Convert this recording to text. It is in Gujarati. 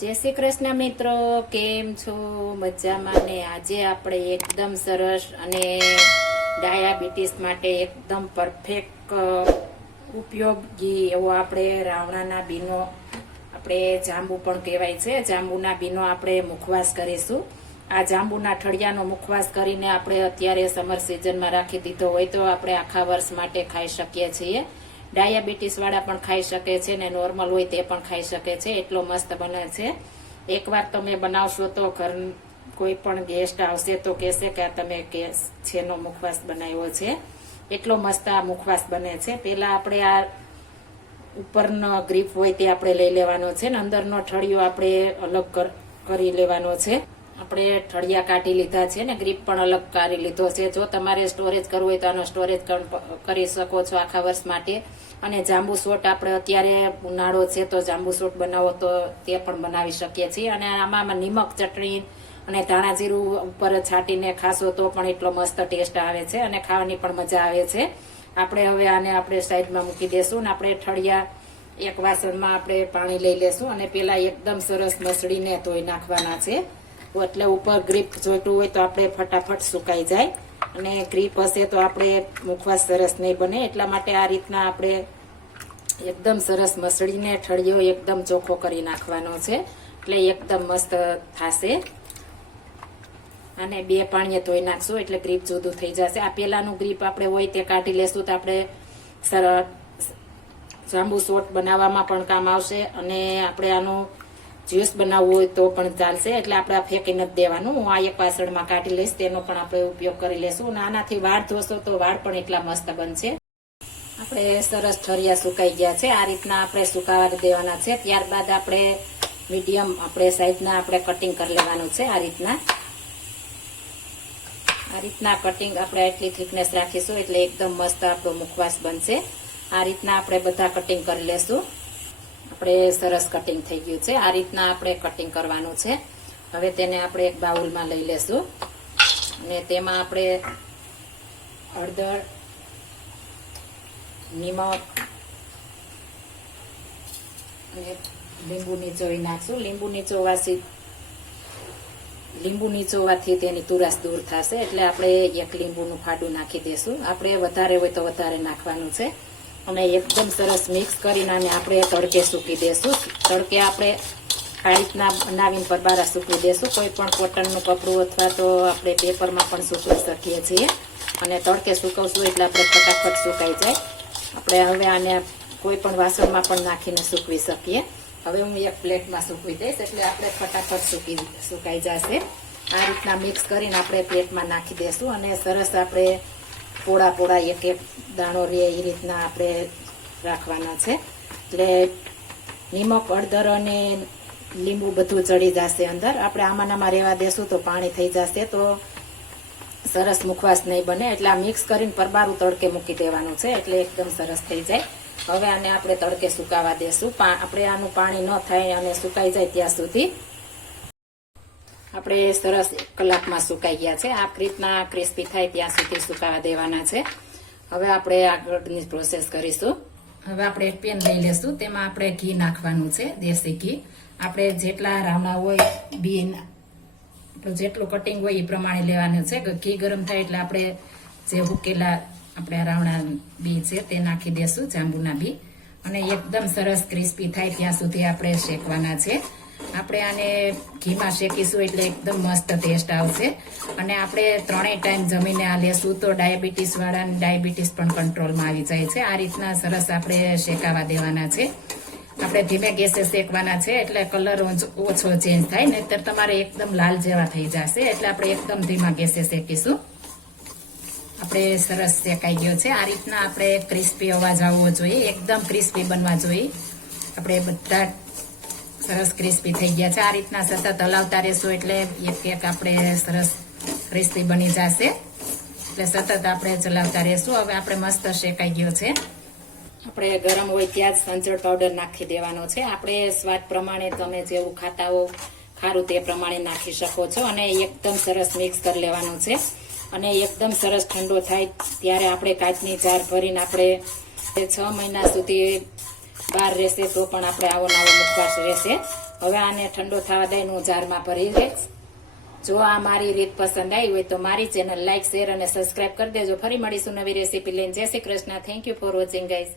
જય શ્રી કૃષ્ણ મિત્રો, કેમ છો? મજામાં ને આજે આપણે એકદમ સરસ અને ડાયાબિટીસ માટે એકદમ પરફેક્ટ ઉપયોગી એવો આપણે રાવણાના બીનો, આપણે જાંબુ પણ કહેવાય છે. જાંબુના બીનો આપણે મુખવાસ કરીશું. આ જાંબુના ઠળિયાનો મુખવાસ કરીને આપણે અત્યારે સમર સિઝનમાં રાખી દીધો હોય તો આપણે આખા વર્ષ માટે ખાઈ શકીએ છીએ. ડાયાબિટીસ વાળા પણ ખાઈ શકે છે ને નોર્મલ હોય તે પણ ખાઈ શકે છે. એટલો મસ્ત બને છે. એકવાર તમે બનાવશો તો ઘર કોઈ પણ ગેસ્ટ આવશે તો કહેશે કે આ તમે કે છેનો મુખવાસ બનાવ્યો છે. એટલો મસ્ત આ મુખવાસ બને છે. પેલા આપણે આ ઉપરનો ગ્રીપ હોય તે આપણે લઈ લેવાનો છે ને અંદરનો ઠળિયો આપણે અલગ કરી લેવાનો છે. આપણે ઠળિયા કાઢી લીધા છે ને, ગ્રીપ પણ અલગ કાઢી લીધો છે. જો તમારે સ્ટોરેજ કરવું હોય તો આનો સ્ટોરેજ કરી શકો છો આખા વર્ષ માટે. અને જાંબુ સોટ આપણે અત્યારે ઉનાળો છે તો જાંબુ સોટ બનાવો તો તે પણ બનાવી શકીએ છીએ. અને આમાં નિમક ચટણી અને ધાણા જીરું ઉપર છાંટીને ખાશો તો પણ એટલો મસ્ત ટેસ્ટ આવે છે અને ખાવાની પણ મજા આવે છે. આપણે હવે આને આપણે સાઈડમાં મૂકી દેશું ને આપણે ઠળિયા એક વાસણમાં આપણે પાણી લઈ લેશું અને પેલા એકદમ સરસ મસળીને ધોઈ નાખવાના છે. એટલે ઉપર ગ્રીપ જોઈતું હોય તો આપણે ફટાફટ સુકાઈ જાય. અને ગ્રીપ હશે તો આપણે મુખવાસ સરસ નહીં બને. એટલા માટે આ રીતના આપણે એકદમ સરસ મસળીને ઠળિયો એકદમ ચોખ્ખો કરી નાખવાનો છે. એટલે એકદમ મસ્ત થશે. અને બે પાણીએ ધોઈ નાખશું એટલે ગ્રીપ જુદું થઈ જશે. આ પહેલાંનું ગ્રીપ આપણે હોય તે કાઢી લેશું તો આપણે સર- જાંબુ સોટ બનાવવામાં પણ કામ આવશે. અને આપણે આનું જ્યુસ બનાવવું હોય તો પણ ચાલશે. એટલે આપણે ફેંકી નથી દેવાનું. હું આ એક વાસણમાં કાઢી લઈશ. તેનો પણ આપણે ઉપયોગ કરી લેશું. અને આનાથી વાળ ધોશો તો વાળ પણ એટલા મસ્ત બનશે. આપણે સરસ ઠરિયા સુકાઈ ગયા છે. આ રીતના આપણે સુકાવા દેવાના છે. ત્યારબાદ આપણે મીડિયમ આપણે સાઈઝના આપણે કટિંગ કરી લેવાનું છે આ રીતના. આ રીતના કટિંગ આપણે એટલી થિકનેસ રાખીશું એટલે એકદમ મસ્ત આપણો મુખવાસ બનશે. આ રીતના આપણે બધા કટિંગ કરી લેશું. આપણે સરસ કટિંગ થઈ ગયું છે. આ રીતના આપણે કટિંગ કરવાનું છે. હવે તેને આપણે એક બાઉલમાં લઈ લેશું. અને તેમાં આપણે હળદર, નિમક અને લીંબુ નીચોવી નાખશું. લીંબુ નીચોવાથી લીંબુ નીચોવાથી તેની તુરાસ દૂર થશે. એટલે આપણે એક લીંબુનું ફાડું નાખી દઈશું આપણે વધારે હોય તો વધારે નાખવાનું છે. અને એકદમ સરસ મિક્સ કરીને અને આપણે તડકે સૂકી દેશું. તડકે આપણે આ રીતના બનાવીને પરબારા સૂકવી દેશું. કોઈ પણ કોટનનું કપડું અથવા તો આપણે પેપરમાં પણ સૂકવી શકીએ છીએ. અને તડકે સૂકવશું એટલે આપણે ફટાફટ સુકાઈ જાય. આપણે હવે આને કોઈ પણ વાસણમાં પણ નાખીને સૂકવી શકીએ. હવે હું એક પ્લેટમાં સૂકવી દઈશ એટલે આપણે ફટાફટ સૂકી સુકાઈ જશે. આ રીતના મિક્સ કરીને આપણે પ્લેટમાં નાખી દેશું અને સરસ આપણે પોળા પોળા એક એક દાણો રહે એ રીતના આપણે રાખવાના છે. એટલે નિમક, હળદર અને લીંબુ બધું ચડી જશે અંદર. આપણે આમાં આમાં રહેવા દેશું તો પાણી થઈ જશે તો સરસ મુખવાસ નહીં બને. એટલે આ મિક્સ કરીને પરબારું તડકે મૂકી દેવાનું છે. એટલે એકદમ સરસ થઈ જાય. હવે આને આપણે તડકે સુકાવા દેશું. આપણે આનું પાણી ન થાય અને સુકાઈ જાય ત્યાં સુધી આપણે સરસ કલાકમાં સુકાઈ ગયા છે. આ રીતના ક્રિસ્પી થાય ત્યાં સુધી સુકાવા દેવાના છે. હવે આપણે આગળની પ્રોસેસ કરીશું. હવે આપણે એક પેન લઈ લેશું. તેમાં આપણે ઘી નાખવાનું છે, દેશી ઘી. આપણે જેટલા રાવણા હોય બી જેટલું કટિંગ હોય એ પ્રમાણે લેવાનું છે. ઘી ગરમ થાય એટલે આપણે જે ઉકેલા આપણે રાવણા બી છે તે નાખી દેશું, જાંબુના બી. અને એકદમ સરસ ક્રિસ્પી થાય ત્યાં સુધી આપણે શેકવાના છે. આપણે આને ઘીમાં શેકીશું એટલે એકદમ મસ્ત ટેસ્ટ આવશે. અને આપણે ત્રણેય ટાઈમ જમીને આ લેશું તો ડાયાબિટીસવાળાને ડાયાબિટીસ પણ કંટ્રોલમાં આવી જાય છે. આ રીતના સરસ આપણે શેકાવા દેવાના છે. આપણે ધીમે ગેસે શેકવાના છે એટલે કલર ઓછો ચેન્જ થાય. નહીતર તમારે એકદમ લાલ જેવા થઈ જશે એટલે આપણે એકદમ ધીમા ગેસે શેકીશું. આપણે સરસ શેકાઈ ગયો છે. આ રીતના આપણે ક્રિસ્પી અવાજ આવવો જોઈએ. એકદમ ક્રિસ્પી બનવા જોઈએ. આપણે બધા સરસ ક્રિસ્પી થઈ ગયા છે. આ રીતના સતત હલાવતા રહેશું એટલે એક એક આપણે સરસ ક્રિસ્પી બની જશે. એટલે સતત આપણે ચલાવતા રહેશું. હવે આપણે મસ્ત શેકાઈ ગયો છે. આપણે ગરમ હોય ત્યાં જ સંચળ પાવડર નાખી દેવાનો છે. આપણે સ્વાદ પ્રમાણે તમે જેવું ખાતા હો ખારું તે પ્રમાણે નાખી શકો છો અને એકદમ સરસ મિક્સ કરી લેવાનું છે. અને એકદમ સરસ ઠંડો થાય ત્યારે આપણે કાચની જાર ભરીને આપણે છ મહિના સુધી બહાર રહેશે તો પણ આપણે આવો નવો મુખવાસ રહેશે. હવે આને ઠંડો થવા દઈને હું જારમાં ભરી દઈશ જો આ મારી રીત પસંદ આવી હોય તો મારી ચેનલ લાઇક શેર અને સબસ્ક્રાઇબ કરી દેજો. ફરી મળીશું નવી રેસીપી લઈને. જય Shri Krishna. Thank you for watching guys